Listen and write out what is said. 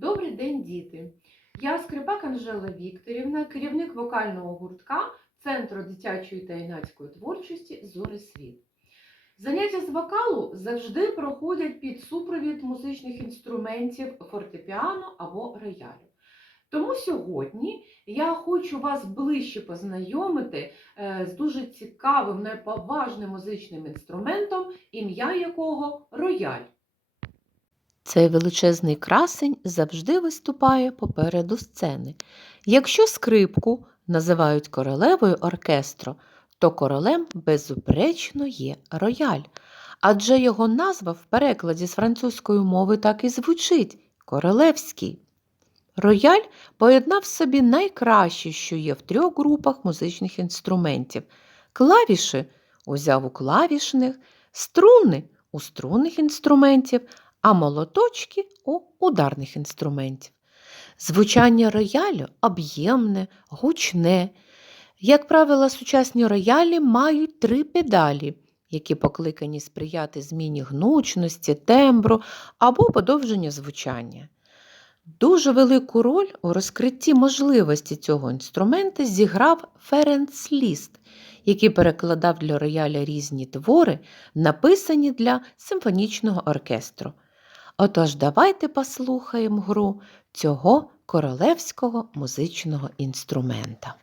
Добрий день, діти! Я Скрипак Анжела Вікторівна, керівник вокального гуртка Центру дитячої та юнацької творчості Зори Світ. Заняття з вокалу завжди проходять під супровід музичних інструментів фортепіано або роялю. Тому сьогодні я хочу вас ближче познайомити е, з дуже цікавим, неповажним музичним інструментом, ім'я якого рояль. Цей величезний красень завжди виступає попереду сцени. Якщо скрипку називають королевою оркестру, то королем безуперечно є рояль, адже його назва в перекладі з французької мови так і звучить королевський. Рояль поєднав в собі найкраще, що є в трьох групах музичних інструментів. Клавіші узяв у клавішних, струни у струнних інструментів, а молоточки у ударних інструментів. Звучання роялю об'ємне, гучне. Як правило, сучасні роялі мають три педалі, які покликані сприяти зміні гнучності, тембру або подовженню звучання. Дуже велику роль у розкритті можливості цього інструмента зіграв Ференц Ліст, який перекладав для рояля різні твори, написані для симфонічного оркестру. Отож, давайте послухаємо гру цього королевського музичного інструмента.